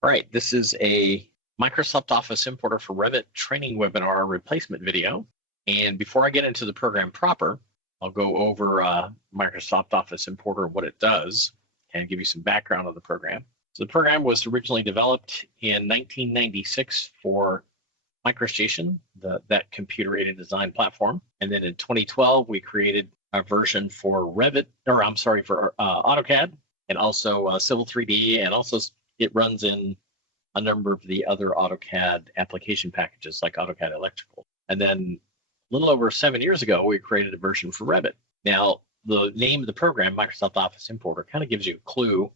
All right, this is a Microsoft Office Importer for Revit training webinar replacement video. And before I get into the program proper, I'll go over Microsoft Office Importer and what it does and give you some background on the program. So the program was originally developed in 1996 for MicroStation, that computer-aided design platform. And then in 2012, we created a version for Revit, or I'm sorry, for AutoCAD, and also Civil 3D, and also it runs in a number of the other AutoCAD application packages like AutoCAD Electrical. And then a little over 7 years ago, we created a version for Revit. Now, the name of the program, Microsoft Office Importer, kind of gives you a clue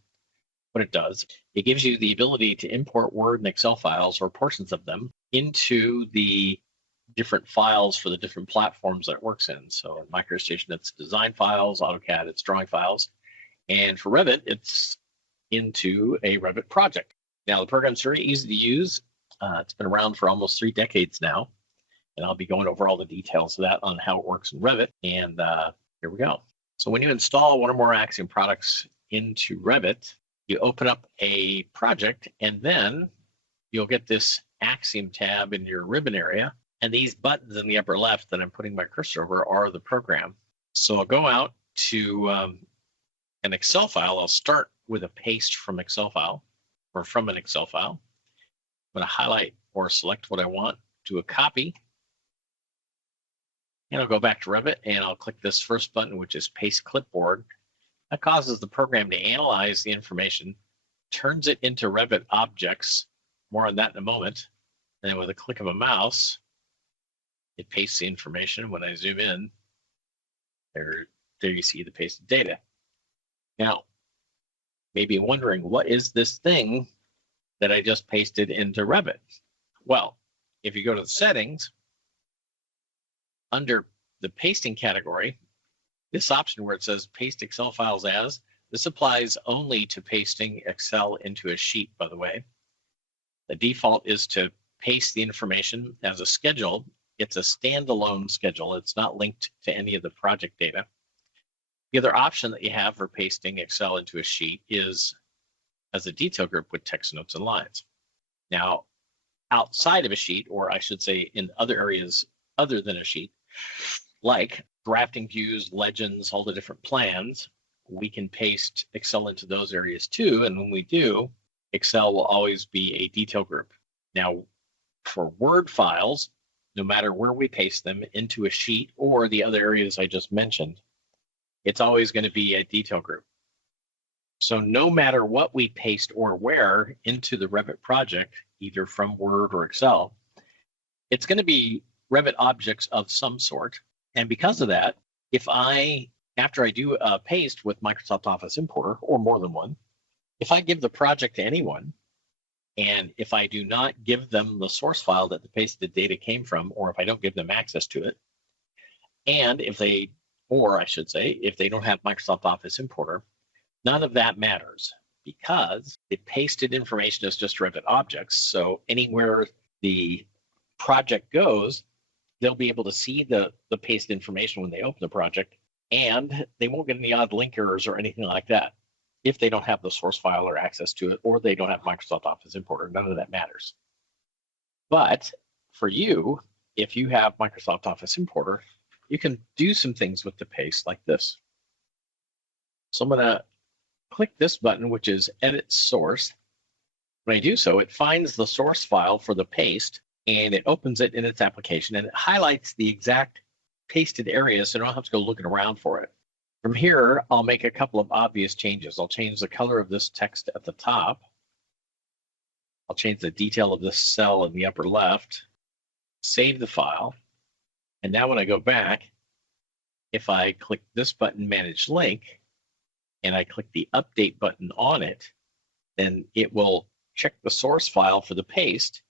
what it does. It gives you the ability to import Word and Excel files or portions of them into the different files for the different platforms that it works in. So in MicroStation, it's design files, AutoCAD, it's drawing files. And for Revit, it's into a Revit project. Now, the program's very easy to use. It's been around for almost 3 decades now, and I'll be going over all the details of that on how it works in Revit. And here we go. So when you install one or more Axiom products into Revit, you open up a project, and then you'll get this Axiom tab in your ribbon area. And these buttons in the upper left that I'm putting my cursor over are the program. So I'll go out to an Excel file. I'll start with a paste from Excel file or from an Excel file. I'm going to highlight or select what I want, do a copy, and I'll go back to Revit and I'll click this first button, which is Paste Clipboard. That causes the program to analyze the information, turns it into Revit objects. More on that in a moment. And then with a click of a mouse, it pastes the information. When I zoom in, there you see the pasted data. Now, maybe wondering, what is this thing that I just pasted into Revit? Well, if you go to the settings, under the pasting category, this option where it says paste Excel files as, this applies only to pasting Excel into a sheet, by the way. The default is to paste the information as a schedule. It's a standalone schedule. It's not linked to any of the project data. The other option that you have for pasting Excel into a sheet is as a detail group with text, notes, and lines. Now, outside of a sheet, or I should say in other areas other than a sheet, like drafting views, legends, all the different plans, we can paste Excel into those areas too. And when we do, Excel will always be a detail group. Now, for Word files, no matter where we paste them into a sheet or the other areas I just mentioned, it's always going to be a detail group. So no matter what we paste or where into the Revit project, either from Word or Excel, it's going to be Revit objects of some sort. And because of that, if after I do a paste with Microsoft Office Importer, or more than one, if I give the project to anyone, and if I do not give them the source file that the pasted data came from, or if I don't give them access to it, and if they don't have Microsoft Office Importer, none of that matters because the pasted information is just Revit objects. So anywhere the project goes, they'll be able to see the pasted information when they open the project, and they won't get any odd link errors or anything like that if they don't have the source file or access to it, or they don't have Microsoft Office Importer. None of that matters. But for you, if you have Microsoft Office Importer, you can do some things with the paste like this. So I'm going to click this button, which is Edit Source. When I do so, it finds the source file for the paste, and it opens it in its application, and it highlights the exact pasted area, so I don't have to go looking around for it. From here, I'll make a couple of obvious changes. I'll change the color of this text at the top. I'll change the detail of this cell in the upper left, save the file, and now when I go back, if I click this button, Manage Link, and I click the Update button on it, then it will check the source file for the paste,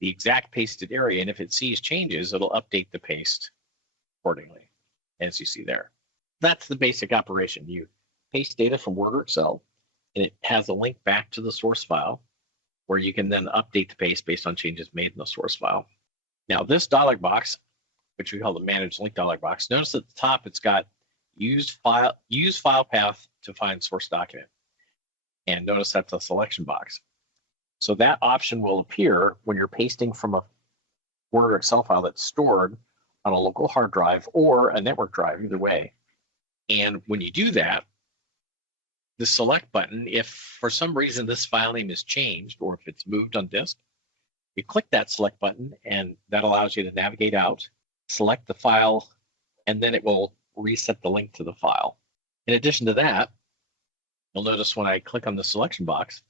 the exact pasted area, and if it sees changes, it'll update the paste accordingly, as you see there. That's the basic operation. You paste data from Word or Excel, and it has a link back to the source file where you can then update the paste based on changes made in the source file. Now, this dialog box, which we call the Manage Link dialog box, notice at the top it's got use file path to find source document. And notice that's a selection box. So that option will appear when you're pasting from a Word or Excel file that's stored on a local hard drive or a network drive, either way. And when you do that, the select button, if for some reason this file name is changed or if it's moved on disk, you click that select button and that allows you to navigate out, select the file, and then it will reset the link to the file. In addition to that, you'll notice when I click on the selection box,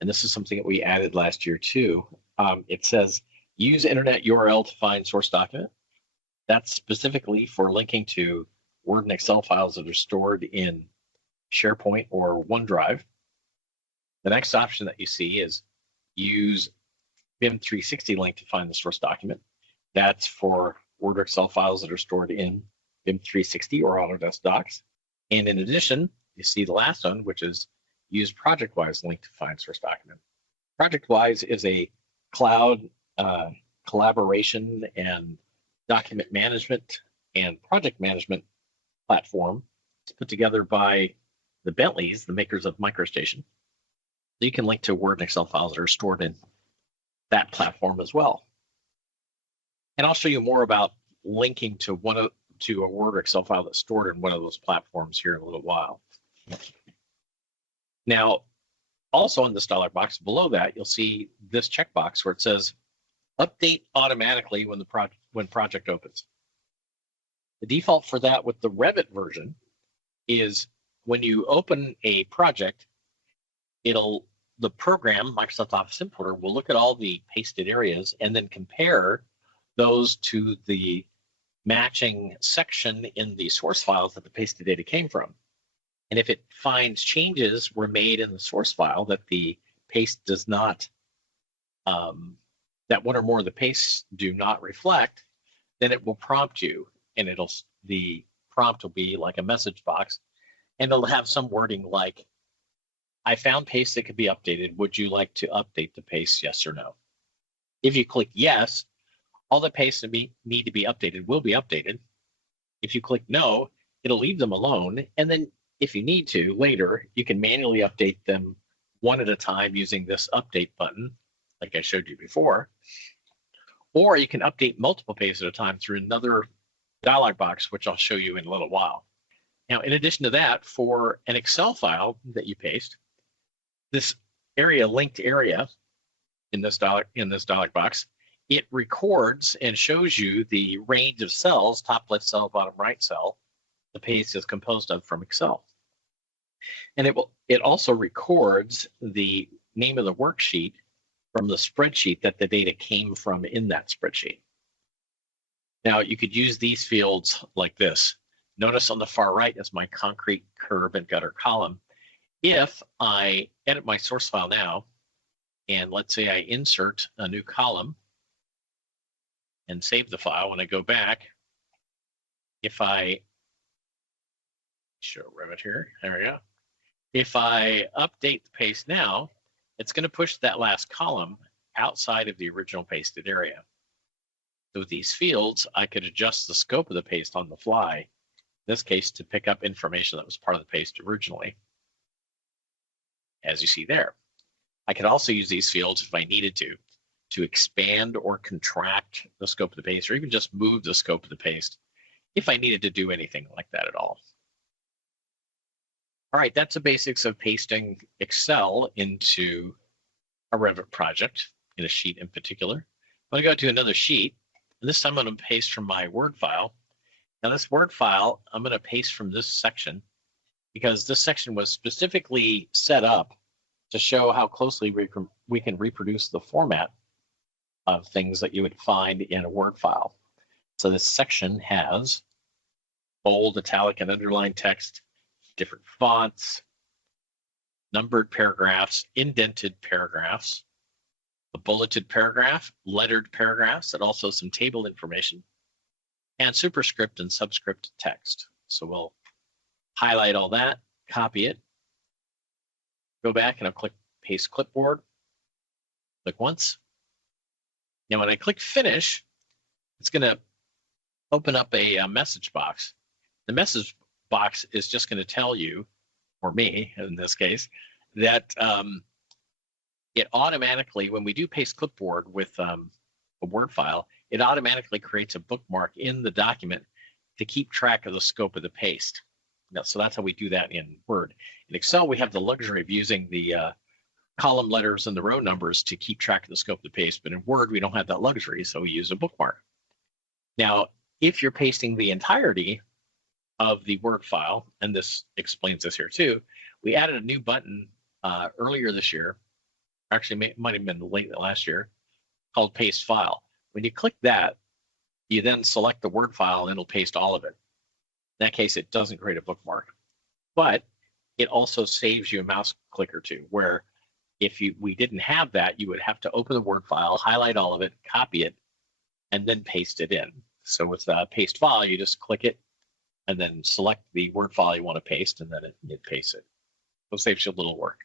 and this is something that we added last year too, it says use internet URL to find source document. That's specifically for linking to Word and Excel files that are stored in SharePoint or OneDrive. The next option that you see is use BIM 360 link to find the source document. That's for Word or Excel files that are stored in BIM 360 or Autodesk Docs. And in addition, you see the last one, which is use ProjectWise link to find source document. ProjectWise is a cloud collaboration and document management and project management platform. It's put together by the Bentleys, the makers of MicroStation. So you can link to Word and Excel files that are stored in that platform as well. And I'll show you more about linking to a Word or Excel file that's stored in one of those platforms here in a little while. Now, also in this dialog box below that, you'll see this checkbox where it says update automatically when project opens. The default for that with the Revit version is when you open a project, the program, Microsoft Office Importer, will look at all the pasted areas and then compare those to the matching section in the source files that the pasted data came from. And if it finds changes were made in the source file that the paste does not, that one or more of the pastes do not reflect, then it will prompt you, and the prompt will be like a message box, and it'll have some wording like, I found paste that could be updated. Would you like to update the paste, yes or no? If you click yes, all the pastes that need to be updated will be updated. If you click no, it'll leave them alone, and then if you need to later, you can manually update them one at a time using this update button, like I showed you before. Or you can update multiple pastes at a time through another dialog box, which I'll show you in a little while. Now, in addition to that, for an Excel file that you paste, this area, linked area in this dialog box, it records and shows you the range of cells, top left cell, bottom right cell, the paste is composed of from Excel. And it also records the name of the worksheet from the spreadsheet that the data came from in that spreadsheet. Now you could use these fields like this. Notice on the far right is my concrete, curb, and gutter column. If I edit my source file now, and let's say I insert a new column and save the file, when I go back, if I show Revit here, there we go. If I update the paste now, it's going to push that last column outside of the original pasted area. So with these fields, I could adjust the scope of the paste on the fly, in this case to pick up information that was part of the paste originally, as you see there. I could also use these fields if I needed to expand or contract the scope of the paste, or even just move the scope of the paste if I needed to do anything like that at all. All right, that's the basics of pasting Excel into a Revit project, in a sheet in particular. I'm going to go to another sheet, and this time I'm going to paste from my Word file. Now this Word file, I'm going to paste from this section because this section was specifically set up to show how closely we can reproduce the format of things that you would find in a Word file. So this section has bold, italic, and underlined text, different fonts, numbered paragraphs, indented paragraphs, a bulleted paragraph, lettered paragraphs, and also some table information, and superscript and subscript text. So we'll highlight all that, copy it, go back and I'll click Paste Clipboard, click once. Now when I click Finish, it's going to open up a message box. The message box is just going to tell you, or me in this case, that it automatically, when we do paste clipboard with a Word file, it automatically creates a bookmark in the document to keep track of the scope of the paste. Now, so that's how we do that in Word. In Excel, we have the luxury of using the column letters and the row numbers to keep track of the scope of the paste, but in Word, we don't have that luxury, so we use a bookmark. Now, if you're pasting the entirety of the Word file, and this explains this here too, we added a new button earlier this year, actually might have been late last year, called Paste File. When you click that, you then select the Word file and it'll paste all of it. In that case, it doesn't create a bookmark, but it also saves you a mouse click or two, where if we didn't have that, you would have to open the Word file, highlight all of it, copy it, and then paste it in. So with Paste File, you just click it and then select the Word file you want to paste, and then it pastes it. So it saves you a little work.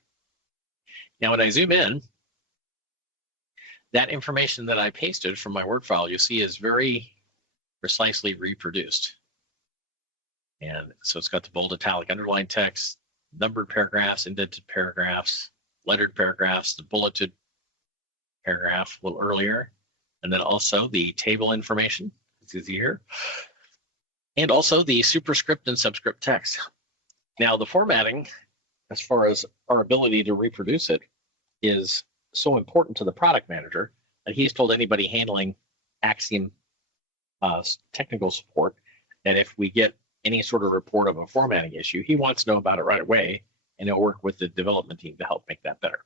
Now, when I zoom in, that information that I pasted from my Word file, you see is very precisely reproduced. And so it's got the bold, italic, underlined text, numbered paragraphs, indented paragraphs, lettered paragraphs, the bulleted paragraph a little earlier, and then also the table information, it's here, and also the superscript and subscript text. Now, the formatting, as far as our ability to reproduce it, is so important to the product manager that he's told anybody handling Axiom technical support that if we get any sort of report of a formatting issue, he wants to know about it right away, and he'll work with the development team to help make that better.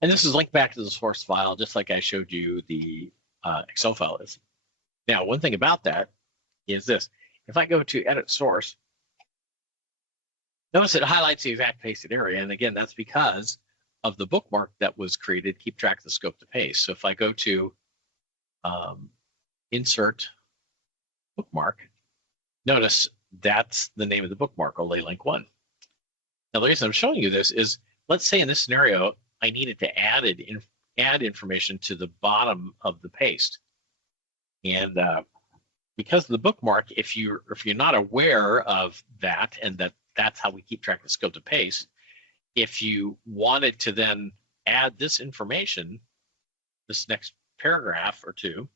And this is linked back to the source file, just like I showed you the Excel file is. Now, one thing about that is this. If I go to edit source, notice it highlights the exact pasted area. And again, that's because of the bookmark that was created, keep track of the scope to paste. So if I go to insert bookmark, notice that's the name of the bookmark, Olay Link 1. Now, the reason I'm showing you this is, let's say in this scenario, I needed to add information to the bottom of the paste. And because of the bookmark, if you're not aware of that, and that's how we keep track of the scope to paste, if you wanted to then add this information, this next paragraph or two,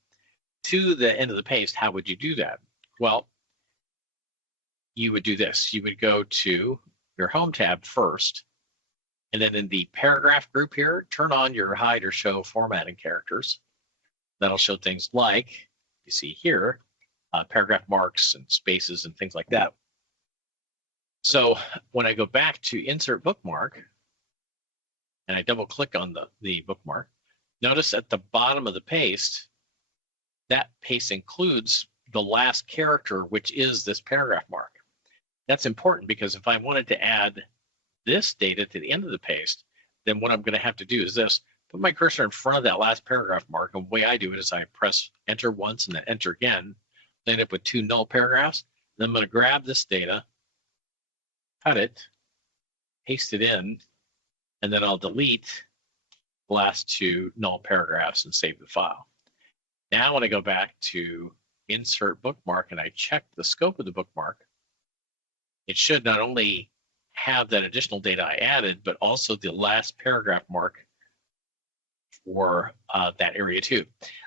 to the end of the paste, how would you do that? Well, you would do this. You would go to your Home tab first, and then in the paragraph group here, turn on your hide or show formatting characters. That'll show things like, you see here, paragraph marks and spaces and things like that. So when I go back to insert bookmark, and I double click on the bookmark, notice at the bottom of the paste, that paste includes the last character, which is this paragraph mark. That's important because if I wanted to add this data to the end of the paste, then what I'm going to have to do is this, put my cursor in front of that last paragraph mark. And the way I do it is I press enter once and then enter again, then end up with 2 null paragraphs. Then I'm going to grab this data, cut it, paste it in, and then I'll delete the last 2 null paragraphs and save the file. Now when I go back to insert bookmark and I check the scope of the bookmark, it should not only have that additional data I added, but also the last paragraph mark for that area too.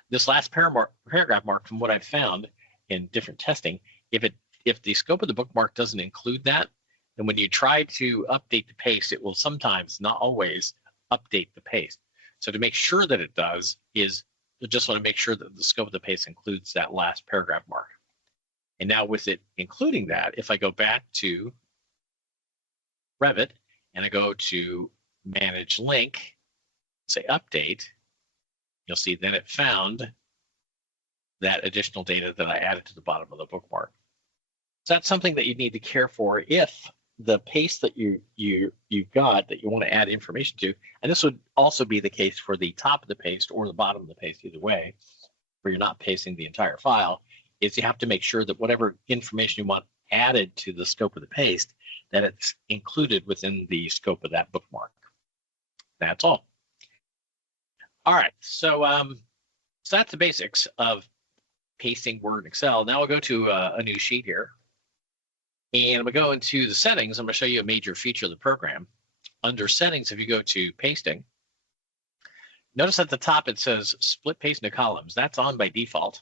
This last paragraph mark, from what I've found in different testing, if the scope of the bookmark doesn't include that, then when you try to update the paste, it will sometimes, not always, update the paste. So to make sure that it does is you just want to make sure that the scope of the paste includes that last paragraph mark. And now with it including that, if I go back to Revit and I go to Manage Link, say Update, you'll see then it found that additional data that I added to the bottom of the bookmark. So that's something that you need to care for if the paste that you've got that you want to add information to, and this would also be the case for the top of the paste or the bottom of the paste, either way, where you're not pasting the entire file, is you have to make sure that whatever information you want added to the scope of the paste, that it's included within the scope of that bookmark. That's all. All right, so that's the basics of pasting Word and Excel. Now we'll go to a new sheet here. And I'm going to go into the settings. I'm going to show you a major feature of the program. Under settings, if you go to pasting, Notice at the top it says split paste into columns. That's on by default.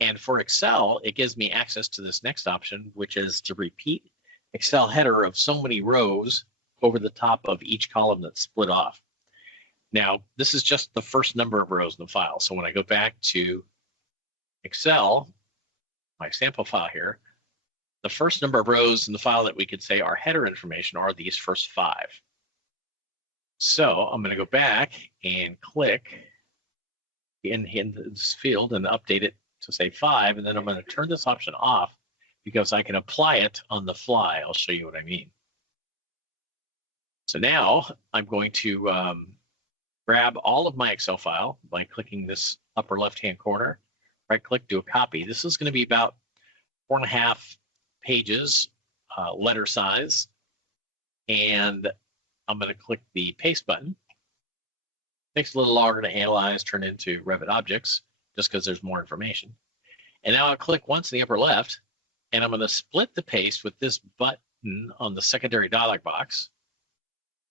And for Excel, it gives me access to this next option, which is to repeat Excel header of so many rows over the top of each column that's split off. Now, this is just the first number of rows in the file. So when I go back to Excel, my sample file here, the first number of rows in the file that we could say are header information are these first 5. So I'm going to go back and click in this field and update it to say 5, and then I'm going to turn this option off because I can apply it on the fly. I'll show you what I mean. So now I'm going to grab all of my Excel file by clicking this upper left-hand corner, right-click, do a copy. This is going to be about 4.5 pages, letter size, and I'm going to click the paste button. Takes a little longer to analyze, turn into Revit objects, just because there's more information. And now I'll click once in the upper left, and I'm going to split the paste with this button on the secondary dialog box.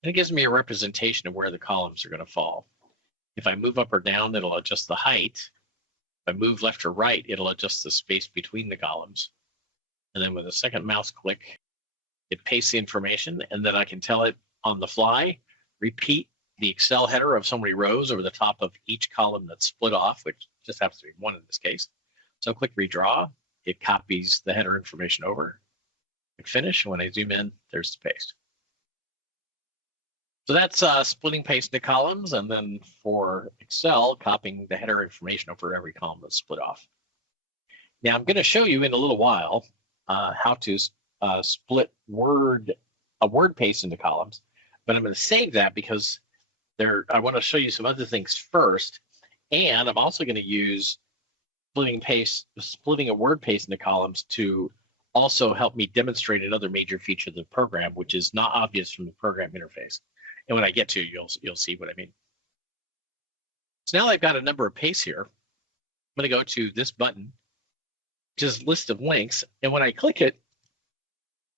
And it gives me a representation of where the columns are going to fall. If I move up or down, it'll adjust the height. If I move left or right, it'll adjust the space between the columns. And then with a second mouse click, it pastes the information, and then I can tell it on the fly, repeat the Excel header of so many rows over the top of each column that's split off, which just happens to be 1 in this case. So click redraw, it copies the header information over. Click finish, and when I zoom in, there's the paste. So that's splitting paste into columns, and then for Excel, copying the header information over every column that's split off. Now I'm going to show you in a little while how to split a word paste into columns, but I'm going to save that because I want to show you some other things first, and I'm also going to use splitting a word paste into columns to also help me demonstrate another major feature of the program, which is not obvious from the program interface. And when I get to it, you'll see what I mean. So now I've got a number of pastes here. I'm going to go to this button, which is list of links, and when I click it,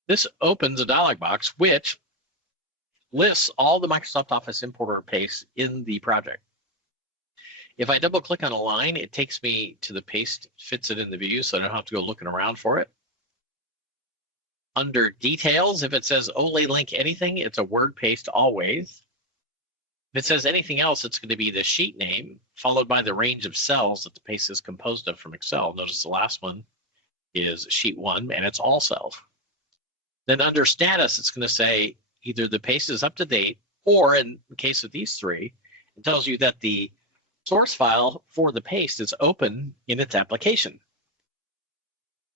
this opens a dialog box which lists all the Microsoft Office importer pastes in the project. If I double click on a line, it takes me to the paste, fits it in the view, so I don't have to go looking around for it. Under details, if it says only link anything, it's a word paste always. If it says anything else, it's going to be the sheet name followed by the range of cells that the paste is composed of from Excel. Notice the last one is sheet 1, and it's all cells. Then under status, it's going to say either the paste is up to date, or in the case of these 3, it tells you that the source file for the paste is open in its application.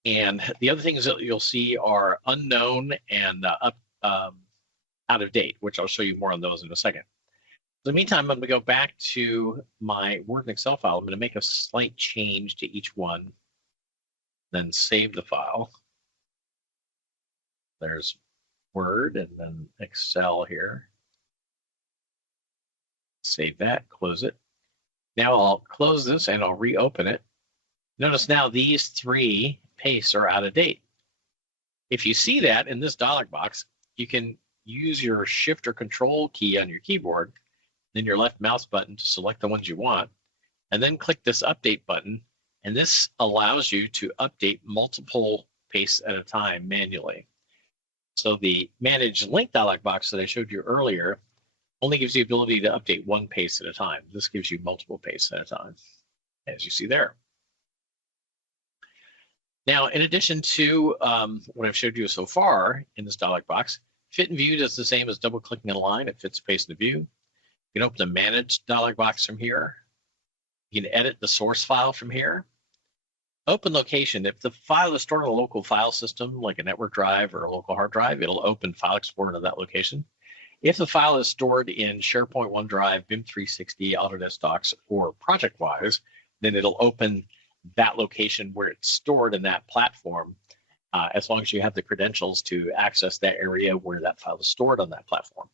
And the other things that you'll see are unknown and out of date, which I'll show you more on those in a second. In the meantime, I'm going to go back to my Word and Excel file. I'm going to make a slight change to each one, then save the file. There's Word and then Excel here. Save that, close it. Now I'll close this and I'll reopen it. Notice now these 3 pastes are out of date. If you see that in this dialog box, you can use your Shift or Control key on your keyboard, then your left mouse button to select the ones you want, and then click this Update button, and this allows you to update multiple pastes at a time manually. So the Manage Link dialog box that I showed you earlier only gives you the ability to update 1 paste at a time. This gives you multiple pastes at a time, as you see there. Now, in addition to what I've showed you so far in this dialog box, Fit and View does the same as double-clicking on a line. It fits paste in the view. You can open the Manage dialog box from here. You can edit the source file from here. Open location. If the file is stored on a local file system, like a network drive or a local hard drive, it'll open File Explorer to that location. If the file is stored in SharePoint, OneDrive, BIM 360, Autodesk Docs, or ProjectWise, then it'll open that location where it's stored in that platform, as long as you have the credentials to access that area where that file is stored on that platform.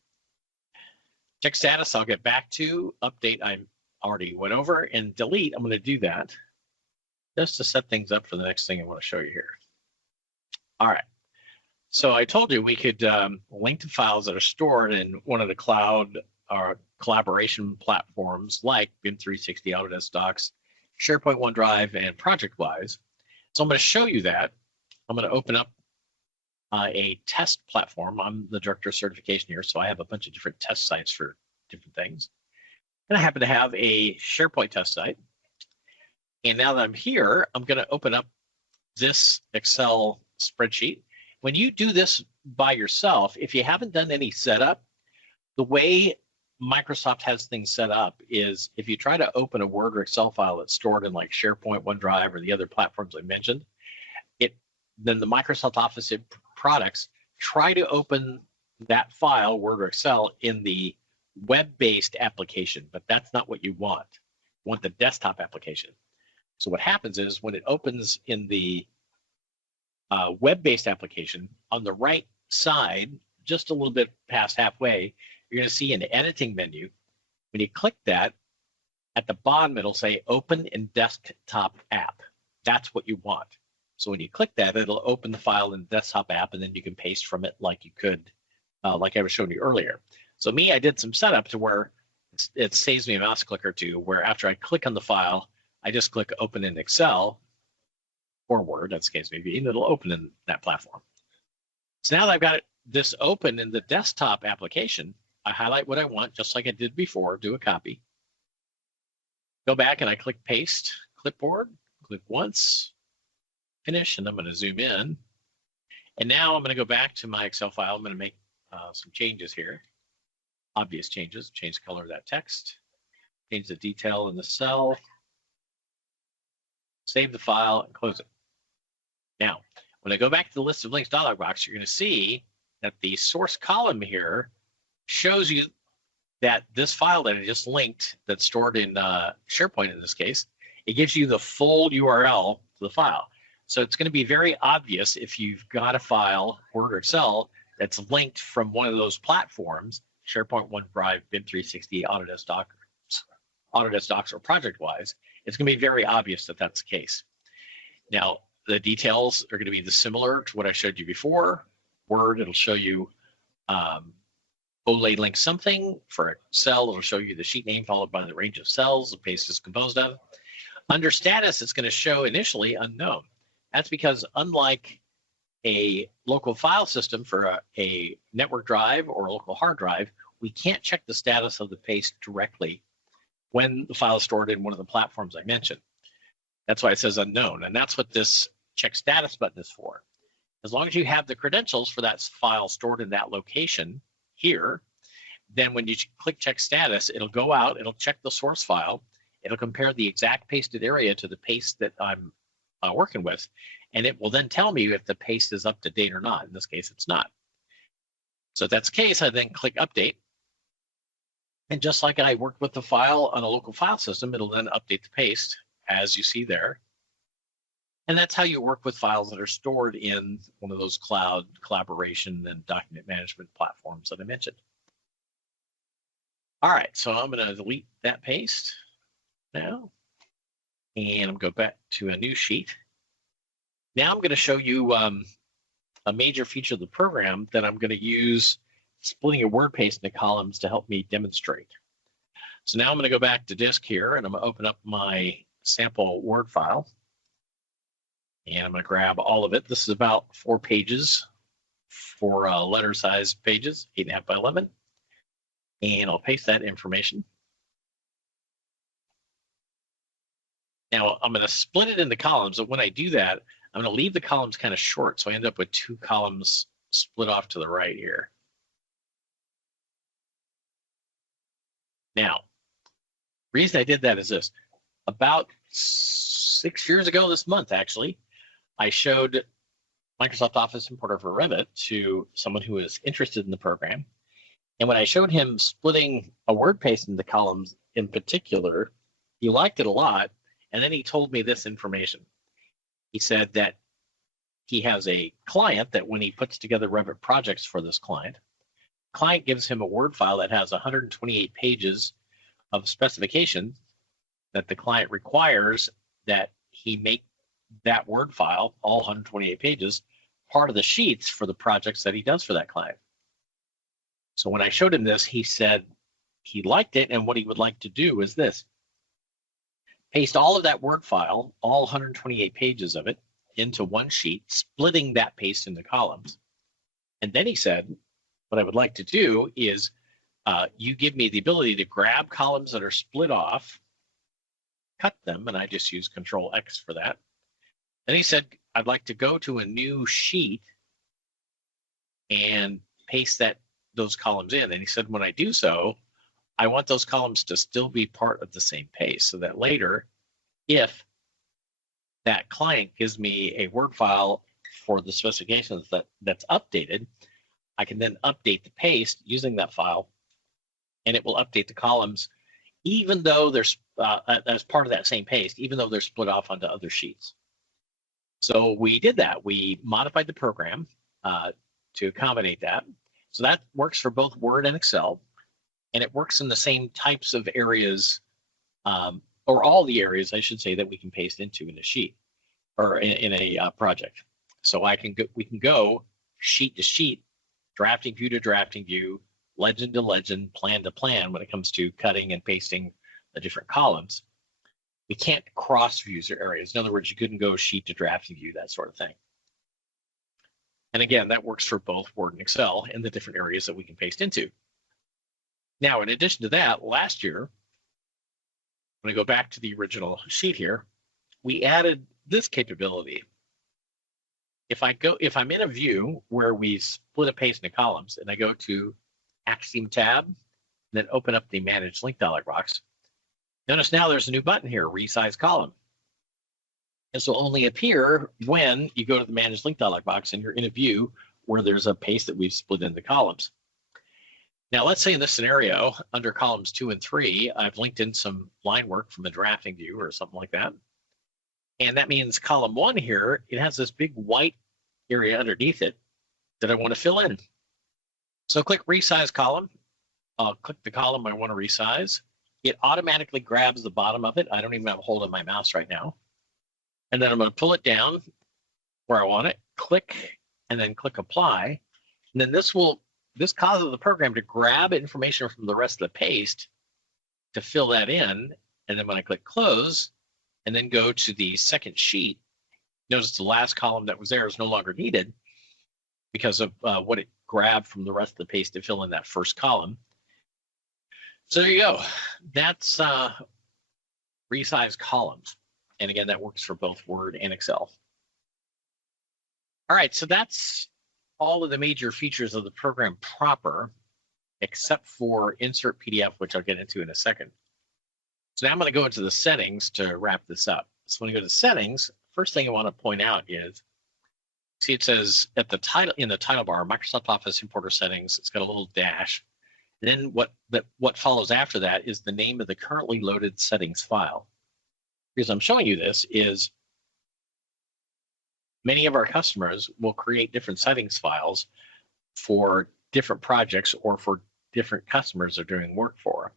Check status, I'll get back to. Update, I already went over. And delete, I'm going to do that just to set things up for the next thing I want to show you here. All right. So I told you we could link to files that are stored in one of the cloud collaboration platforms like BIM 360, Autodesk Docs, SharePoint, OneDrive, and ProjectWise. So I'm going to show you that. I'm going to open up a test platform. I'm the director of certification here, so I have a bunch of different test sites for different things. And I happen to have a SharePoint test site. And now that I'm here, I'm going to open up this Excel spreadsheet. When you do this by yourself, if you haven't done any setup, the way Microsoft has things set up is if you try to open a Word or Excel file that's stored in like SharePoint, OneDrive, or the other platforms I mentioned, then the Microsoft Office products try to open that file, Word or Excel, in the web-based application, but that's not what you want. You want the desktop application. So what happens is when it opens in the web-based application, on the right side, just a little bit past halfway, you're going to see an editing menu. When you click that, at the bottom, it'll say Open in Desktop App. That's what you want. So when you click that, it'll open the file in the desktop app, and then you can paste from it like you could, like I was showing you earlier. So me, I did some setup to where it saves me a mouse click or two, where after I click on the file, I just click Open in Excel or Word, that's the case maybe, and it'll open in that platform. So now that I've got this open in the desktop application, I highlight what I want, just like I did before, do a copy. Go back and I click Paste, Clipboard, click once, finish, and I'm going to zoom in. And now I'm going to go back to my Excel file. I'm going to make some changes here. Obvious changes. Change the color of that text. Change the detail in the cell. Save the file and close it. Now, when I go back to the list of links dialog box, you're going to see that the source column here shows you that this file that I just linked that's stored in SharePoint in this case, it gives you the full URL to the file. So it's going to be very obvious if you've got a file, Word or Excel, that's linked from one of those platforms, SharePoint, OneDrive, BIM 360, Autodesk Docs, or ProjectWise, it's going to be very obvious that that's the case. Now, the details are going to be similar to what I showed you before. Word, it'll show you Olay link something. For Excel, it'll show you the sheet name followed by the range of cells the paste is composed of. Under status, it's going to show initially unknown. That's because unlike a local file system for a network drive or a local hard drive, we can't check the status of the paste directly when the file is stored in one of the platforms I mentioned. That's why it says unknown, and that's what this check status button is for. As long as you have the credentials for that file stored in that location here, then when you click check status, it'll go out, it'll check the source file, it'll compare the exact pasted area to the paste that I'm working with, and it will then tell me if the paste is up to date or not. In this case, it's not. So if that's the case, I then click update. And just like I worked with the file on a local file system, it'll then update the paste, as you see there. And that's how you work with files that are stored in one of those cloud collaboration and document management platforms that I mentioned. All right, so I'm going to delete that paste now. And I'm going to go back to a new sheet. Now I'm going to show you a major feature of the program that I'm going to use splitting a word paste into columns to help me demonstrate. So now I'm going to go back to disk here, and I'm going to open up my sample Word file. And I'm going to grab all of it. This is about 4 pages, 4 letter size pages, 8.5 by 11. And I'll paste that information. Now I'm going to split it into columns, and when I do that, I'm going to leave the columns kind of short, so I end up with 2 columns split off to the right here. Now, the reason I did that is this. About 6 years ago this month, actually, I showed Microsoft Office Importer for Revit to someone who was interested in the program. And when I showed him splitting a word paste into columns in particular, he liked it a lot. And then he told me this information. He said that he has a client that when he puts together Revit projects for this client, the client gives him a Word file that has 128 pages of specifications that the client requires that he make that Word file, all 128 pages, part of the sheets for the projects that he does for that client. So when I showed him this, he said, he liked it, and what he would like to do is this: paste all of that Word file, all 128 pages of it, into one sheet, splitting that paste into columns. And then he said, what I would like to do is you give me the ability to grab columns that are split off, cut them, and I just use Control X for that. Then he said, I'd like to go to a new sheet and paste those columns in. And he said, when I do so, I want those columns to still be part of the same paste, so that later, if that client gives me a Word file for the specifications that's updated, I can then update the paste using that file, and it will update the columns, even though they're as part of that same paste, even though they're split off onto other sheets. So we did that. We modified the program to accommodate that. So that works for both Word and Excel, and it works in the same types of areas, or all the areas, I should say, that we can paste into in a sheet or in a project. So we can go sheet to sheet, drafting view to drafting view, legend to legend, plan to plan when it comes to cutting and pasting the different columns. We can't cross views or areas. In other words, you couldn't go sheet to drafting view, that sort of thing. And again, that works for both Word and Excel in the different areas that we can paste into. Now, in addition to that, last year, when I go back to the original sheet here, we added this capability. If I'm in a view where we split a paste into columns, and I go to Axiom tab, and then open up the Manage Link dialog box, notice now there's a new button here, Resize Column. This will only appear when you go to the Manage Link dialog box and you're in a view where there's a paste that we've split into columns. Now, let's say in this scenario, under columns 2 and 3, I've linked in some line work from the drafting view or something like that. And that means column 1 here, it has this big white area underneath it that I want to fill in. So click Resize Column. I'll click the column I want to resize. It automatically grabs the bottom of it. I don't even have a hold of my mouse right now. And then I'm going to pull it down where I want it, click, and then click Apply. And then this causes the program to grab information from the rest of the paste to fill that in. And then when I click Close, and then go to the second sheet, notice the last column that was there is no longer needed because of what it grabbed from the rest of the paste to fill in that first column. So there you go. That's Resize Columns. And again, that works for both Word and Excel. All right, so that's all of the major features of the program proper, except for Insert PDF, which I'll get into in a second. So now I'm going to go into the settings to wrap this up. So when you go to settings, first thing I want to point out is, see it says at the title, in the title bar, Microsoft Office Importer Settings, it's got a little dash. And then what follows after that is the name of the currently loaded settings file. The reason I'm showing you this is many of our customers will create different settings files for different projects or for different customers they're doing work for.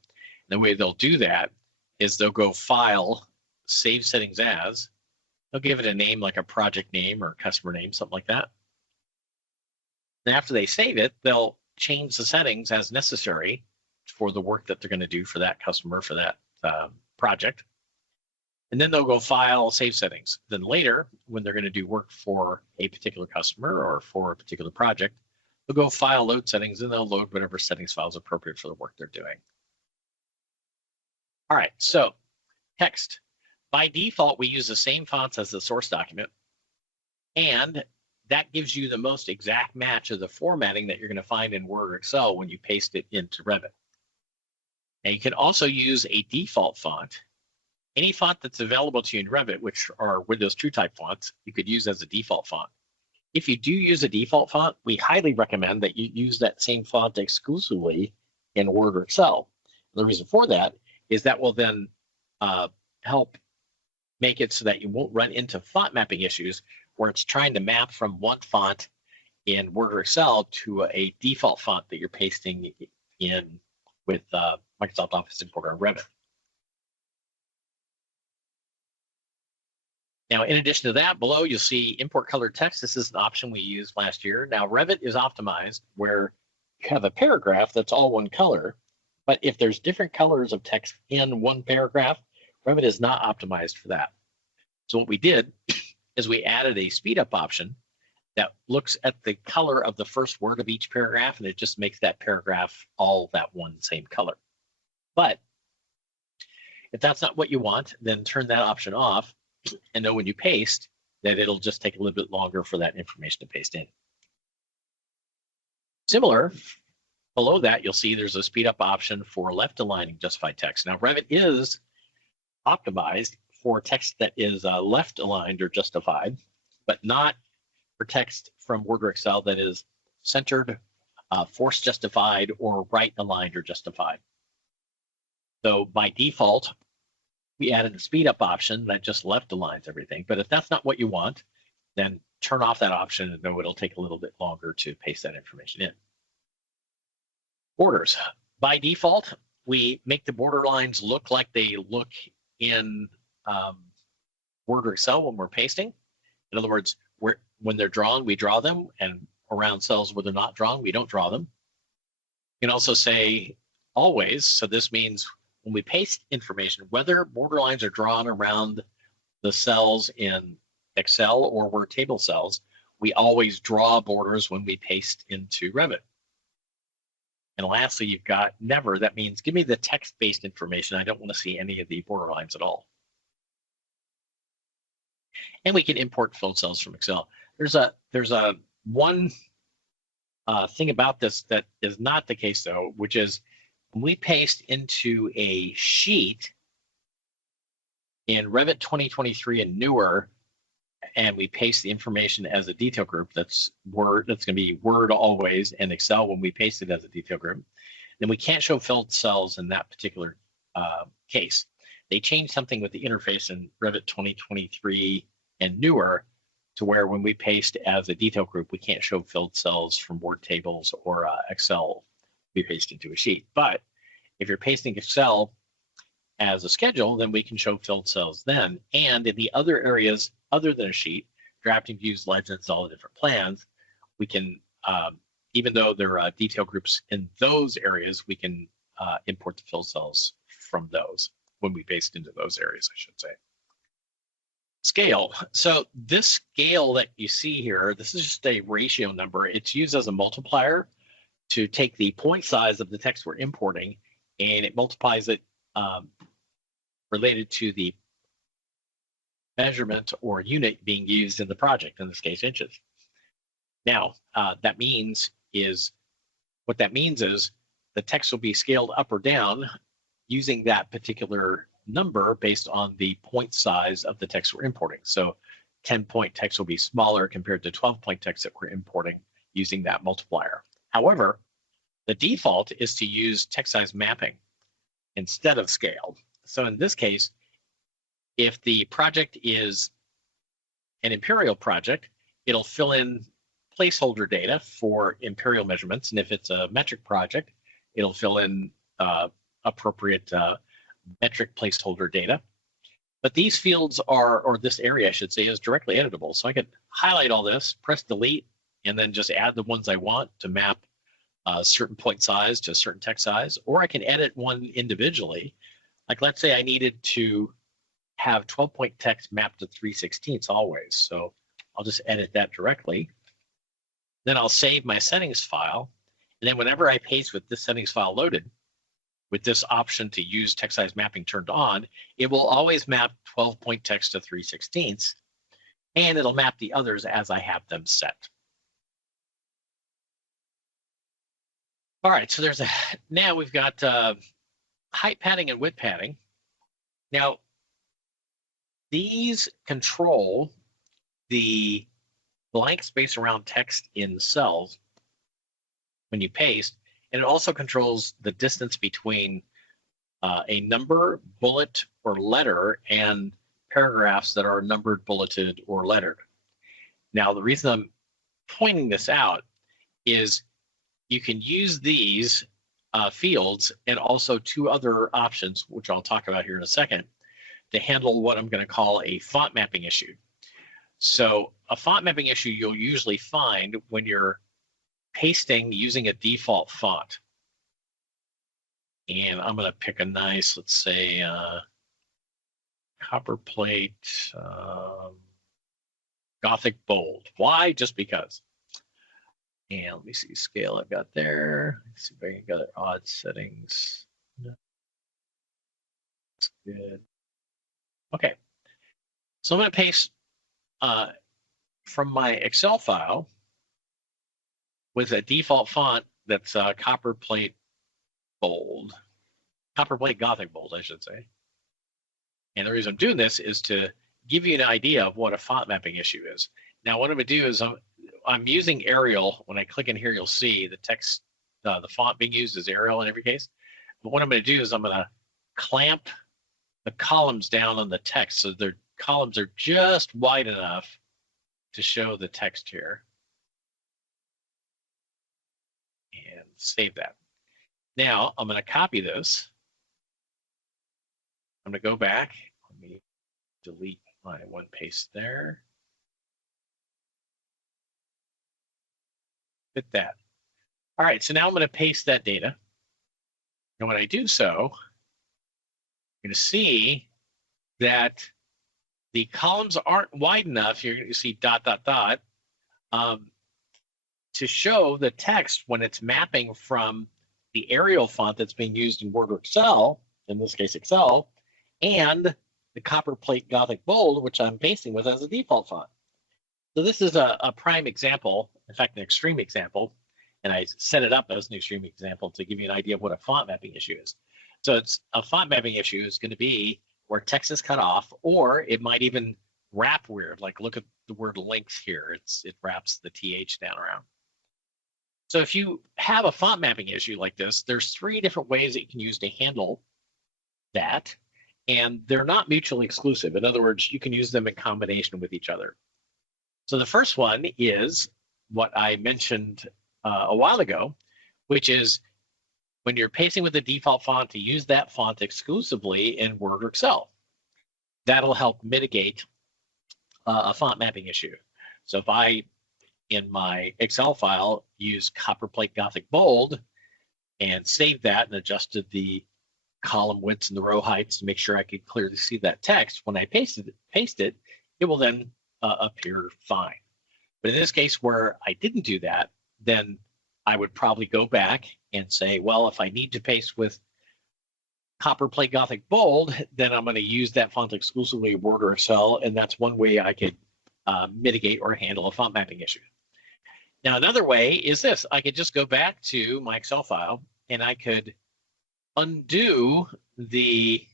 And the way they'll do that is they'll go File, Save Settings As. They'll give it a name like a project name or customer name, something like that. And after they save it, they'll change the settings as necessary for the work that they're going to do for that customer, for that project. And then they'll go File, Save Settings. Then later, when they're going to do work for a particular customer or for a particular project, they'll go File, Load Settings, and they'll load whatever settings file is appropriate for the work they're doing. All right, so text. By default, we use the same fonts as the source document, and that gives you the most exact match of the formatting that you're going to find in Word or Excel when you paste it into Revit. And you can also use a default font. Any font that's available to you in Revit, which are Windows TrueType fonts, you could use as a default font. If you do use a default font, we highly recommend that you use that same font exclusively in Word or Excel. The reason for that is that will then help make it so that you won't run into font mapping issues where it's trying to map from one font in Word or Excel to a default font that you're pasting in with Microsoft Office Importer and Revit. Now, in addition to that, below you'll see import colored text. This is an option we used last year. Now, Revit is optimized where you have a paragraph that's all one color, But if there's different colors of text in one paragraph, Revit is not optimized for that. So what we did is we added a speed up option that looks at the color of the first word of each paragraph, and it just makes that paragraph all that one same color. But if that's not what you want, then turn that option off and know when you paste that it'll just take a little bit longer for that information to paste in. Similar, below that, you'll see there's a speed up option for left aligning justified text. Now, Revit is optimized for text that is left aligned or justified, but not for text from Word or Excel that is centered, force justified, or right aligned or justified. So by default, we added a speed up option that just left aligns everything. But if that's not what you want, then turn off that option and know it'll take a little bit longer to paste that information in. Borders. By default, we make the border lines look like they look in Word or Excel when we're pasting. In other words, when they're drawn, we draw them, and around cells where they're not drawn, we don't draw them. You can also say always, so this means when we paste information, whether border lines are drawn around the cells in Excel or Word table cells, we always draw borders when we paste into Revit. And lastly, you've got never. That means give me the text-based information. I don't want to see any of the border lines at all. And we can import filled cells from Excel. There's a one thing about this that is not the case though, which is when we paste into a sheet in Revit 2023 and newer, and we paste the information as a detail group, that's Word, that's going to be Word always, and Excel when we paste it as a detail group, then we can't show filled cells in that particular case. They changed something with the interface in Revit 2023 and newer to where when we paste as a detail group, we can't show filled cells from Word tables or Excel we paste into a sheet. But if you're pasting Excel as a schedule, then we can show filled cells then. And in the other areas other than a sheet, drafting views, legends, all the different plans, we can, even though there are detail groups in those areas, we can import the filled cells from those when we paste into those areas, I should say. Scale. So this scale that you see here, this is just a ratio number. It's used as a multiplier to take the point size of the text we're importing, and it multiplies it related to the measurement or unit being used in the project, in this case inches. Now, what that means is the text will be scaled up or down using that particular number based on the point size of the text we're importing. So 10-point text will be smaller compared to 12-point text that we're importing using that multiplier. However, the default is to use text size mapping instead of scale. So in this case, if the project is an imperial project, it'll fill in placeholder data for imperial measurements. And if it's a metric project, it'll fill in appropriate metric placeholder data. But these fields are, or this area I should say, is directly editable. So I could highlight all this, press delete, and then just add the ones I want to map a certain point size to a certain text size, or I can edit one individually. Like let's say I needed to have 12-point text mapped to 3/16 always. So I'll just edit that directly. Then I'll save my settings file. And then whenever I paste with this settings file loaded, with this option to use text size mapping turned on, it will always map 12-point text to 3/16, and it'll map the others as I have them set. All right, so now we've got height padding and width padding. Now, these control the blank space around text in cells when you paste, and it also controls the distance between a number, bullet, or letter and paragraphs that are numbered, bulleted, or lettered. Now, the reason I'm pointing this out is you can use these fields and also two other options, which I'll talk about here in a second, to handle what I'm going to call a font mapping issue. So a font mapping issue you'll usually find when you're pasting using a default font. And I'm going to pick a nice, let's say, copper plate, Gothic bold. Why? Just because. And let me see scale I've got there. Let's see if I can get odd settings. No. That's good. Okay. So I'm going to paste from my Excel file with a default font that's copper plate bold, copper plate Gothic bold, I should say. And the reason I'm doing this is to give you an idea of what a font mapping issue is. Now, what I'm going to do is I'm using Arial. When I click in here, you'll see the text, the font being used is Arial in every case. But what I'm going to do is I'm going to clamp the columns down on the text so their columns are just wide enough to show the text here. And save that. Now, I'm going to copy this. I'm going to go back. Let me delete my one paste there. Fit that. All right, so now I'm going to paste that data. And when I do so, you're going to see that the columns aren't wide enough. You're going to see ... to show the text when it's mapping from the Arial font that's being used in Word or Excel, in this case Excel, and the copper plate Gothic bold, which I'm pasting with as a default font. So this is a prime example, in fact, an extreme example, and I set it up as an extreme example to give you an idea of what a font mapping issue is. So it's a font mapping issue is going to be where text is cut off, or it might even wrap weird. Like look at the word length here. It wraps the TH down around. So if you have a font mapping issue like this, there's 3 different ways that you can use to handle that, and they're not mutually exclusive. In other words, you can use them in combination with each other. So the first one is what I mentioned a while ago, which is when you're pasting with the default font to use that font exclusively in Word or Excel. That'll help mitigate a font mapping issue. So if I, in my Excel file, use copper plate Gothic bold and save that and adjusted the column widths and the row heights to make sure I could clearly see that text, when I paste it, it will then appear fine. But in this case where I didn't do that, then I would probably go back and say, well, if I need to paste with copper plate Gothic bold, then I'm going to use that font exclusively in Word or Excel, and that's one way I could mitigate or handle a font mapping issue. Now, another way is this. I could just go back to my Excel file, and I could undo the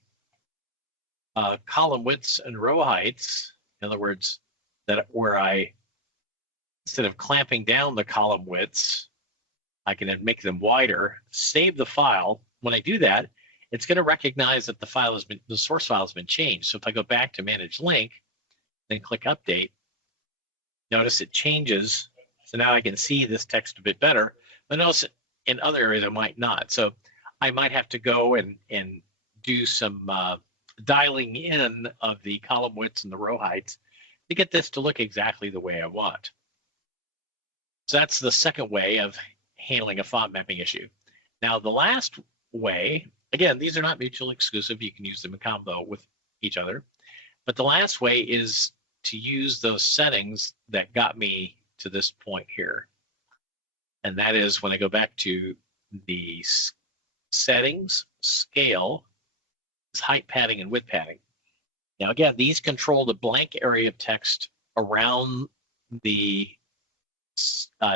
column widths and row heights. In other words, that where I, instead of clamping down the column widths, I can then make them wider, save the file. When I do that, it's going to recognize that the source file has been changed. So if I go back to Manage Link, then click Update, notice it changes. So now I can see this text a bit better. But notice in other areas I might not. So I might have to go and do some dialing in of the column widths and the row heights to get this to look exactly the way I want. So that's the second way of handling a font mapping issue. Now the last way, again, these are not mutually exclusive. You can use them in combo with each other. But the last way is to use those settings that got me to this point here. And that is when I go back to the settings, scale, height padding, and width padding. Now again, these control the blank area of text around the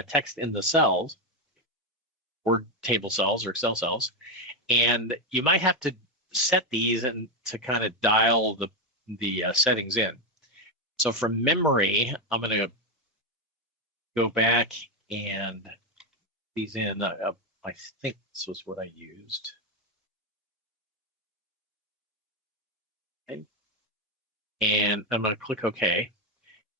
text in the cells, or table cells or Excel cells. And you might have to set these and to kind of dial the settings in. So from memory, I'm going to go back and these in. I think this was what I used. Okay. And I'm going to click OK.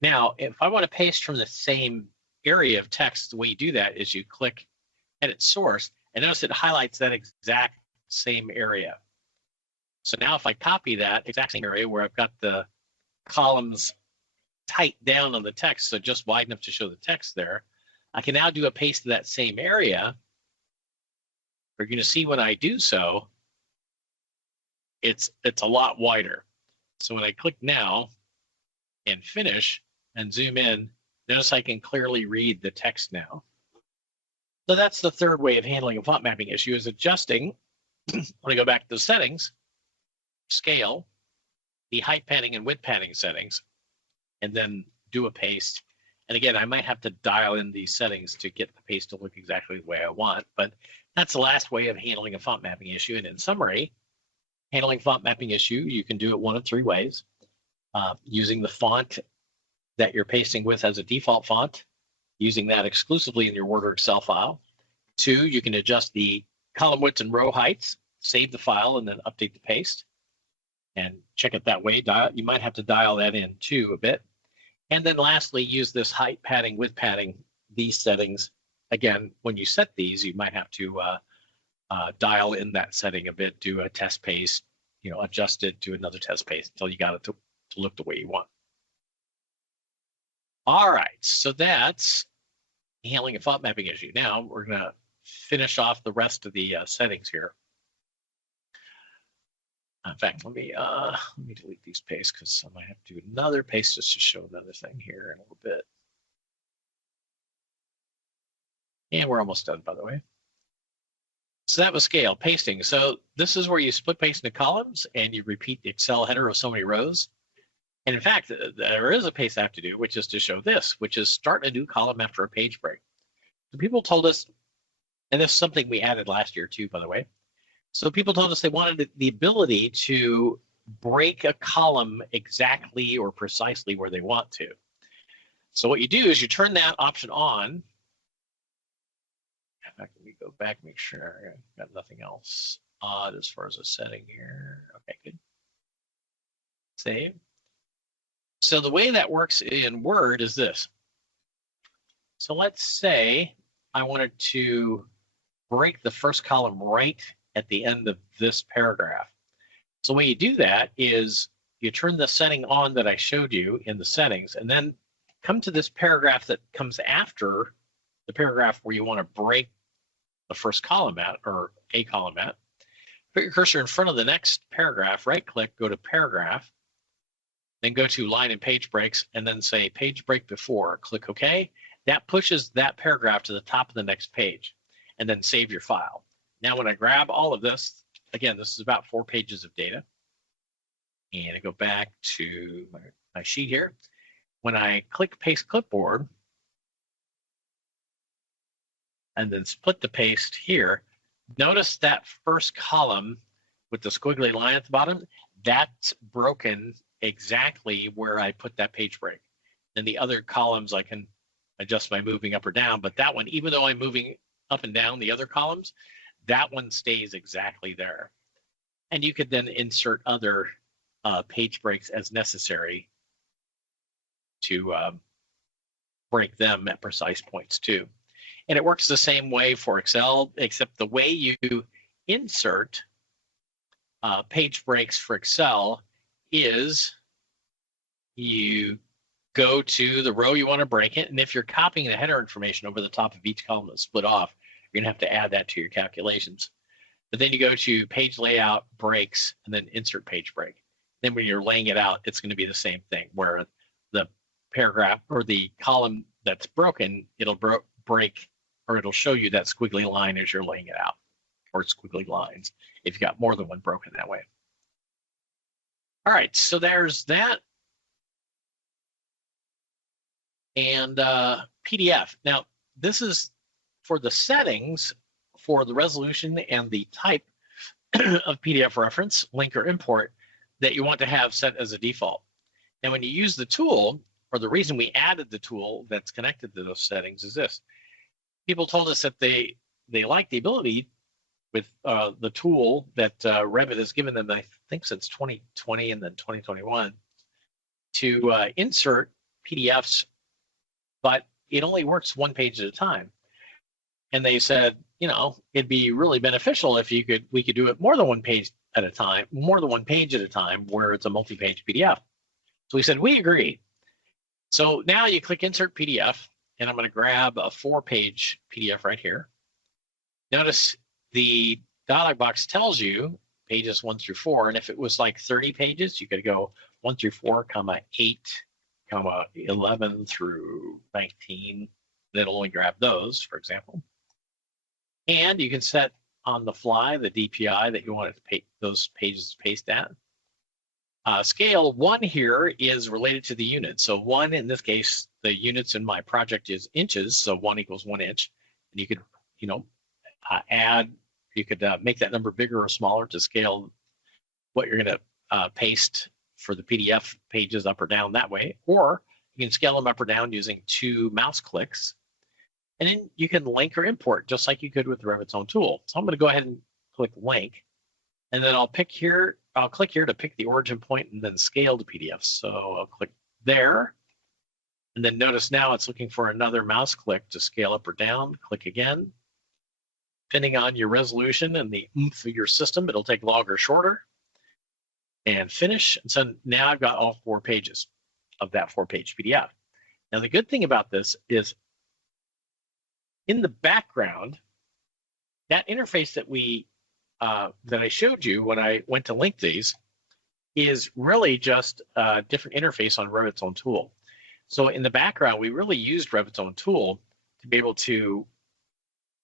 Now, if I want to paste from the same area of text, the way you do that is you click Edit Source, and notice it highlights that exact same area. So now if I copy that exact same area where I've got the columns tight down on the text, so just wide enough to show the text there, I can now do a paste to that same area You're going to see when I do so, it's a lot wider. So when I click now and finish and zoom in, notice I can clearly read the text now. So that's the third way of handling a font mapping issue, is adjusting. When I go back to the settings, scale, the height padding and width padding settings, and then do a paste. And again, I might have to dial in these settings to get the paste to look exactly the way I want, but that's the last way of handling a font mapping issue. And in summary, handling font mapping issue, you can do it one of three ways. Using the font that you're pasting with as a default font, using that exclusively in your Word or Excel file. 2, you can adjust the column widths and row heights, save the file, and then update the paste. And check it that way. You might have to dial that in too a bit. And then lastly, use this height padding, width padding, these settings. Again, when you set these, you might have to dial in that setting a bit, do a test paste, adjust it, do another test paste until you got it to look the way you want. All right, so that's handling a font mapping issue. Now we're going to finish off the rest of the settings here. In fact, let me delete these pastes because I might have to do another paste just to show another thing here in a little bit. And we're almost done, by the way. So that was scale, pasting. So this is where you split paste into columns and you repeat the Excel header of so many rows. And in fact, there is a paste I have to do, which is to show this, which is start a new column after a page break. So people told us, and this is something we added last year too, by the way. So people told us they wanted the ability to break a column exactly or precisely where they want to. So what you do is you turn that option on. Let me go back, make sure I've got nothing else odd as far as a setting here. Okay, good. Save. So the way that works in Word is this. So let's say I wanted to break the first column right at the end of this paragraph. So the way you do that is you turn the setting on that I showed you in the settings, and then come to this paragraph that comes after the paragraph where you want to break the first column at, or a column at. Put your cursor in front of the next paragraph, right click, go to paragraph, then go to line and page breaks, and then say page break before, click OK. That pushes that paragraph to the top of the next page, and then save your file. Now when I grab all of this, again, this is about 4 pages of data, and I go back to my sheet here. When I click paste clipboard, and then split the paste here, notice that first column with the squiggly line at the bottom, that's broken exactly where I put that page break. And the other columns I can adjust by moving up or down, but that one, even though I'm moving up and down the other columns, that one stays exactly there. And you could then insert other page breaks as necessary to break them at precise points too. And it works the same way for Excel, except the way you insert page breaks for Excel is you go to the row you want to break it, and if you're copying the header information over the top of each column that's split off, you're going to have to add that to your calculations. But then you go to page layout, breaks, and then insert page break. Then when you're laying it out, it's going to be the same thing, where the paragraph or the column that's broken, it'll break, or it'll show you that squiggly line as you're laying it out, or squiggly lines if you've got more than one broken that way. All right, so there's that. And PDF. Now, this is for the settings for the resolution and the type of PDF reference, link, or import that you want to have set as a default. Now, when you use the tool, or the reason we added the tool that's connected to those settings is this. People told us that they like the ability with the tool that Revit has given them, I think since 2020 and then 2021, to insert PDFs, but it only works 1 page at a time. And they said, it'd be really beneficial if we could do it more than 1 page at a time, where it's a multi-page PDF. So we said, we agree. So now you click Insert PDF, and I'm going to grab a 4-page PDF right here. Notice the dialog box tells you pages 1 through 4, and if it was like 30 pages, you could go 1 through 4, 8, 11 through 19. That'll only grab those, for example. And you can set on the fly the DPI that you want those pages to paste at. Scale 1 here is related to the unit. So 1, in this case, the units in my project is inches, so 1 equals 1 inch. And you could, you could make that number bigger or smaller to scale what you're going to paste for the PDF pages up or down that way. Or you can scale them up or down using 2 mouse clicks. And then you can link or import just like you could with the Revit's own tool. So I'm going to go ahead and click link. And then I'll click here to pick the origin point and then scale to PDF. So I'll click there. And then notice now it's looking for another mouse click to scale up or down. Click again. Depending on your resolution and the oomph of your system, it'll take longer or shorter. And finish. And so now I've got all 4 pages of that 4-page PDF. Now the good thing about this is in the background, that interface that that I showed you when I went to link these is really just a different interface on Revit's own tool. So in the background, we really used Revit's own tool to be able to,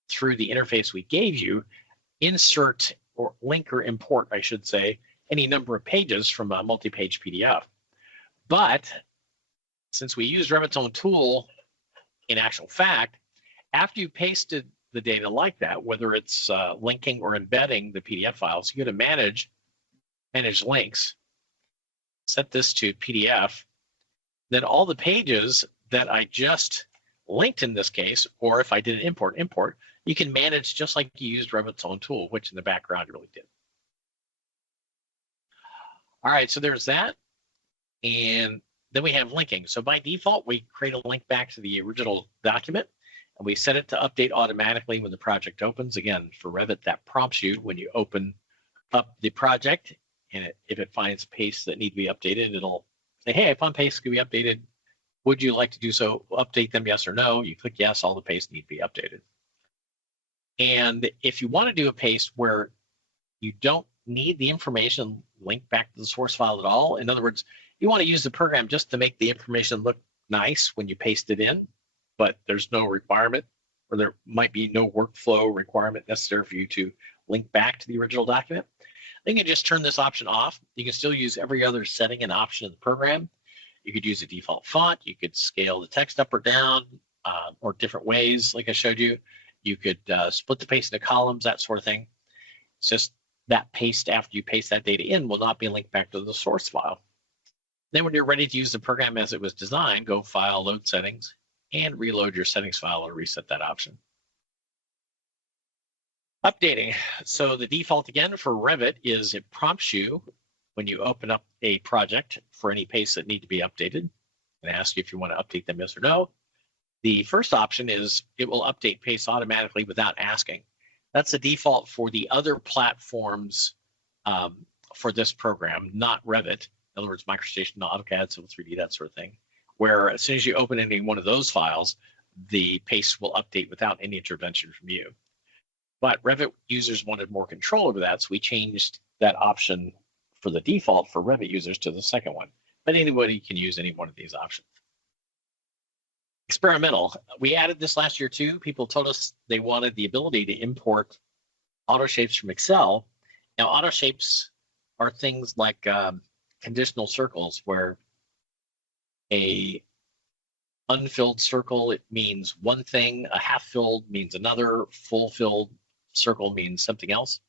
through the interface we gave you, insert or link or import, I should say, any number of pages from a multi-page PDF. But since we used Revit's own tool, in actual fact, after you pasted the data like that, whether it's linking or embedding the PDF files, you go to manage links, set this to PDF, then all the pages that I just linked in this case, or if I did an import, you can manage just like you used Revit's own tool, which in the background you really did. All right, so there's that. And then we have linking. So by default, we create a link back to the original document. And we set it to update automatically when the project opens. Again, for Revit, that prompts you when you open up the project. And if it finds pastes that need to be updated, it'll say, hey, I found pastes to be updated. Would you like to do so? Update them, yes or no. You click yes, all the pastes need to be updated. And if you want to do a paste where you don't need the information linked back to the source file at all, in other words, you want to use the program just to make the information look nice when you paste it in, but there's no requirement, or there might be no workflow requirement necessary for you to link back to the original document, then you can just turn this option off. You can still use every other setting and option in the program. You could use a default font. You could scale the text up or down, or different ways, like I showed you. You could split the paste into columns, that sort of thing. It's just that paste after you paste that data in will not be linked back to the source file. Then when you're ready to use the program as it was designed, go File, Load Settings, and reload your settings file or reset that option. Updating. So the default again for Revit is it prompts you when you open up a project for any pastes that need to be updated and asks you if you want to update them, yes or no. The first option is it will update pastes automatically without asking. That's the default for the other platforms for this program, not Revit. In other words, MicroStation, AutoCAD, Civil 3D, that sort of thing, where as soon as you open any one of those files, the paste will update without any intervention from you. But Revit users wanted more control over that, so we changed that option for the default for Revit users to the second one. But anybody can use any one of these options. Experimental. We added this last year too. People told us they wanted the ability to import auto shapes from Excel. Now, auto shapes are things like conditional circles, where a unfilled circle, it means one thing, a half filled means another, full filled circle means something else.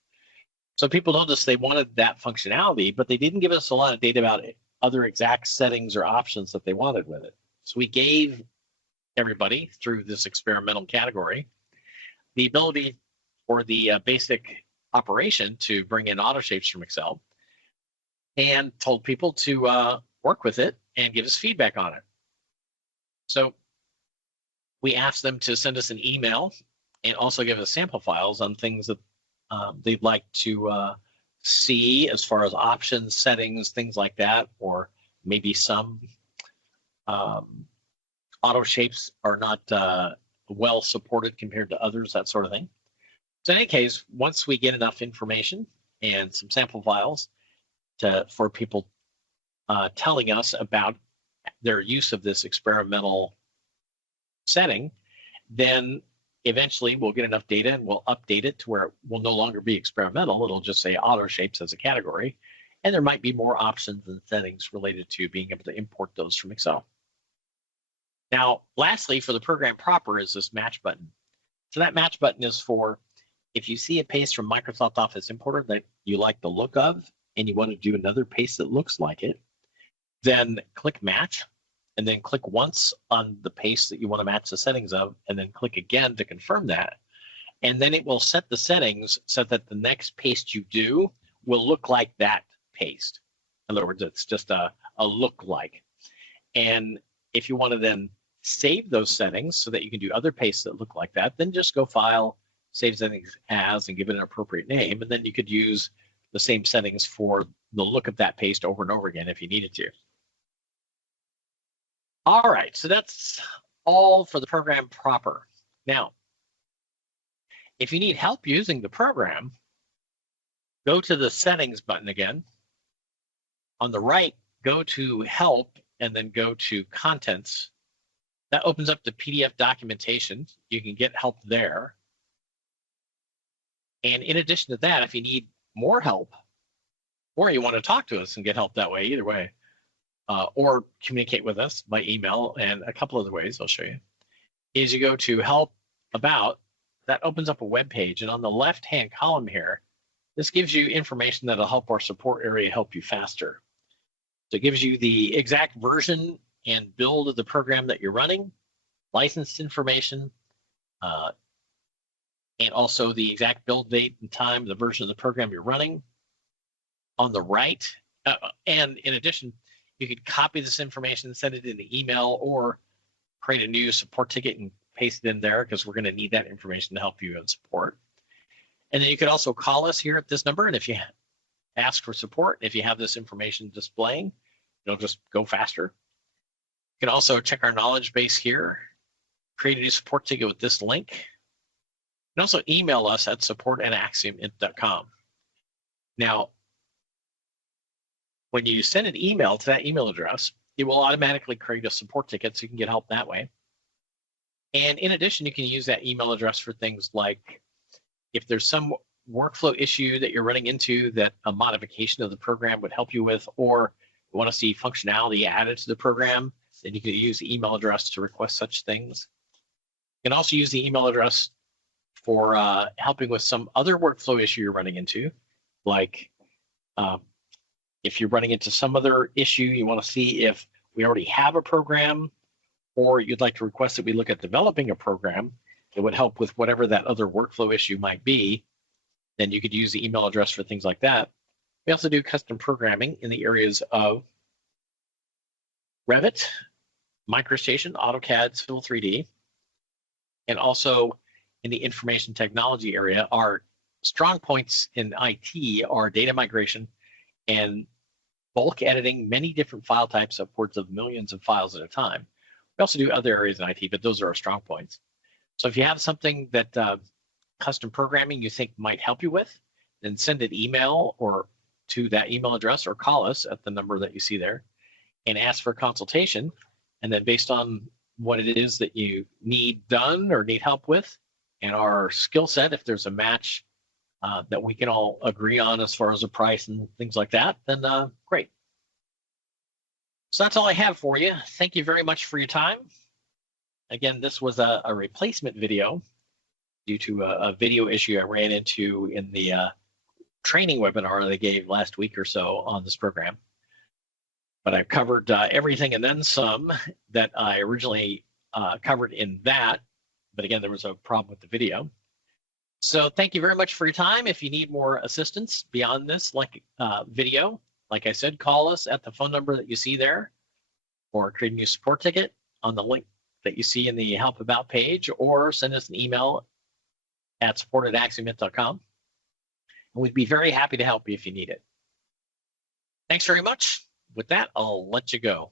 So people told us they wanted that functionality, but they didn't give us a lot of data about other exact settings or options that they wanted with it. So we gave everybody through this experimental category the ability or the basic operation to bring in auto shapes from Excel, and told people to work with it and give us feedback on it. So we asked them to send us an email and also give us sample files on things that they'd like to see as far as options, settings, things like that, or maybe some auto shapes are not well supported compared to others, that sort of thing. So in any case, once we get enough information and some sample files for people telling us about their use of this experimental setting, then eventually we'll get enough data and we'll update it to where it will no longer be experimental. It'll just say auto shapes as a category. And there might be more options and settings related to being able to import those from Excel. Now, lastly, for the program proper is this match button. So that match button is for if you see a paste from Microsoft Office Importer that you like the look of and you want to do another paste that looks like it, then click match and then click once on the paste that you want to match the settings of and then click again to confirm that. And then it will set the settings so that the next paste you do will look like that paste. In other words, it's just a look like. And if you want to then save those settings so that you can do other pastes that look like that, then just go File, Save Settings As, and give it an appropriate name. And then you could use the same settings for the look of that paste over and over again if you needed to. All right, so that's all for the program proper. Now, if you need help using the program, go to the Settings button again. On the right, go to Help and then go to Contents. That opens up the PDF documentation. You can get help there. And in addition to that, if you need more help, or you want to talk to us and get help that way, either way, or communicate with us by email, and a couple other ways I'll show you, is you go to Help About. That opens up a web page, and on the left-hand column here, this gives you information that'll help our support area help you faster. So it gives you the exact version and build of the program that you're running, license information, and also the exact build date and time, the version of the program you're running. On the right, and in addition, you could copy this information, send it in the email, or create a new support ticket and paste it in there because we're going to need that information to help you in support. And then you could also call us here at this number, and if you ask for support, if you have this information displaying, it'll just go faster. You can also check our knowledge base here, create a new support ticket with this link. You can also email us at support@axiomint.com. Now, when you send an email to that email address, it will automatically create a support ticket so you can get help that way. And in addition, you can use that email address for things like if there's some workflow issue that you're running into that a modification of the program would help you with, or you want to see functionality added to the program, then you can use the email address to request such things. You can also use the email address for helping with some other workflow issue you're running into, like if you're running into some other issue, you want to see if we already have a program, or you'd like to request that we look at developing a program that would help with whatever that other workflow issue might be, then you could use the email address for things like that. We also do custom programming in the areas of Revit, MicroStation, AutoCAD, Civil 3D, and also in the information technology area. Our strong points in IT are data migration and bulk editing many different file types, upwards of millions of files at a time. We also do other areas in IT, but those are our strong points. So if you have something that custom programming you think might help you with, then send an email or to that email address, or call us at the number that you see there and ask for a consultation. And then based on what it is that you need done or need help with and our skill set, if there's a match that we can all agree on as far as the price and things like that, then great. So that's all I have for you. Thank you very much for your time. Again, this was a replacement video due to a video issue I ran into in the training webinar that I gave last week or so on this program. But I've covered everything and then some that I originally covered in that. But again, there was a problem with the video. So thank you very much for your time. If you need more assistance beyond this video, like I said, call us at the phone number that you see there, or create a new support ticket on the link that you see in the Help About page, or send us an email at support@axiomint.com. And we'd be very happy to help you if you need it. Thanks very much. With that, I'll let you go.